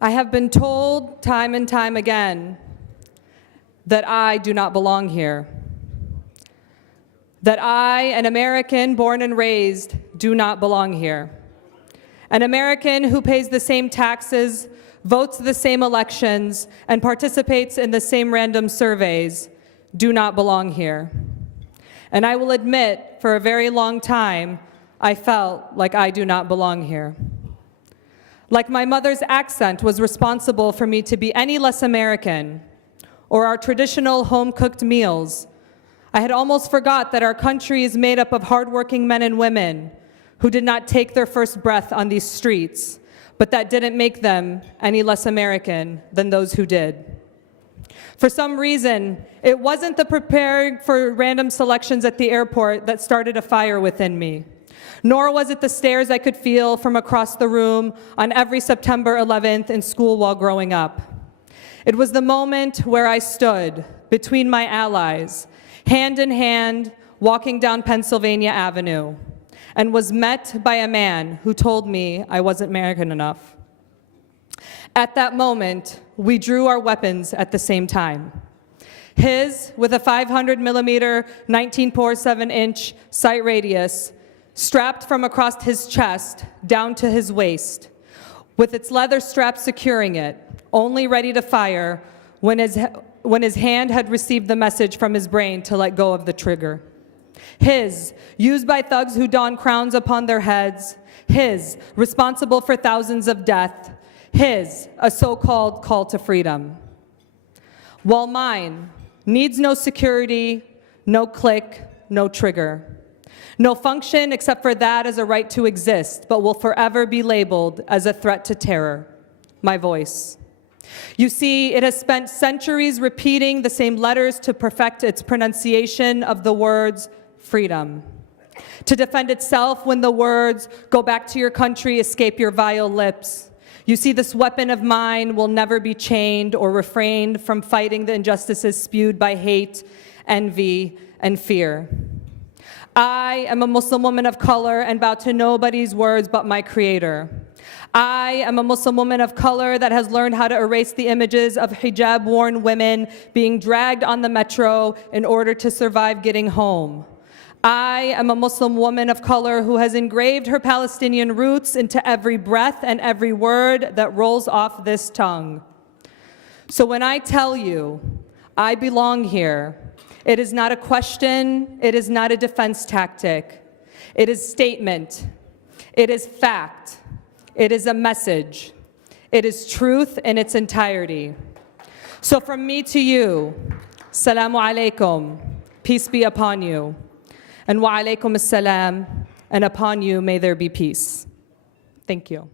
I have been told time and time again that I do not belong here. That I, an American born and raised, do not belong here. An American who pays the same taxes, votes the same elections, and participates in the same random surveys do not belong here. And I will admit, for a very long time, I felt like I do not belong here. Like my mother's accent was responsible for me to be any less American, or our traditional home-cooked meals. I had almost forgot that our country is made up of hardworking men and women who did not take their first breath on these streets, but that didn't make them any less American than those who did. For some reason, it wasn't the preparing for random selections at the airport that started a fire within me, nor was it the stares I could feel from across the room on every September 11th in school while growing up. It was the moment where I stood between my allies, hand in hand, walking down Pennsylvania Avenue, and was met by a man who told me I wasn't American enough. At that moment, we drew our weapons at the same time. His, with a 500 millimeter, 19.7-inch sight radius, strapped from across his chest down to his waist, with its leather strap securing it, only ready to fire when his hand had received the message from his brain to let go of the trigger. His, used by thugs who don crowns upon their heads. His, responsible for thousands of deaths. His, a so-called call to freedom. While mine needs no security, no click, no trigger. No function except for that as a right to exist, but will forever be labeled as a threat to terror. My voice. You see, it has spent centuries repeating the same letters to perfect its pronunciation of the words freedom. To defend itself when the words, "Go back to your country," escape your vile lips. You see, this weapon of mine will never be chained or refrained from fighting the injustices spewed by hate, envy, and fear. I am a Muslim woman of color and bow to nobody's words but my Creator. I am a Muslim woman of color that has learned how to erase the images of hijab-worn women being dragged on the metro in order to survive getting home. I am a Muslim woman of color who has engraved her Palestinian roots into every breath and every word that rolls off this tongue. So when I tell you I belong here, it is not a question, it is not a defense tactic. It is statement, it is fact, it is a message, it is truth in its entirety. So from me to you, Salamu alaikum, peace be upon you. And wa alaikum assalam, and upon you may there be peace. Thank you.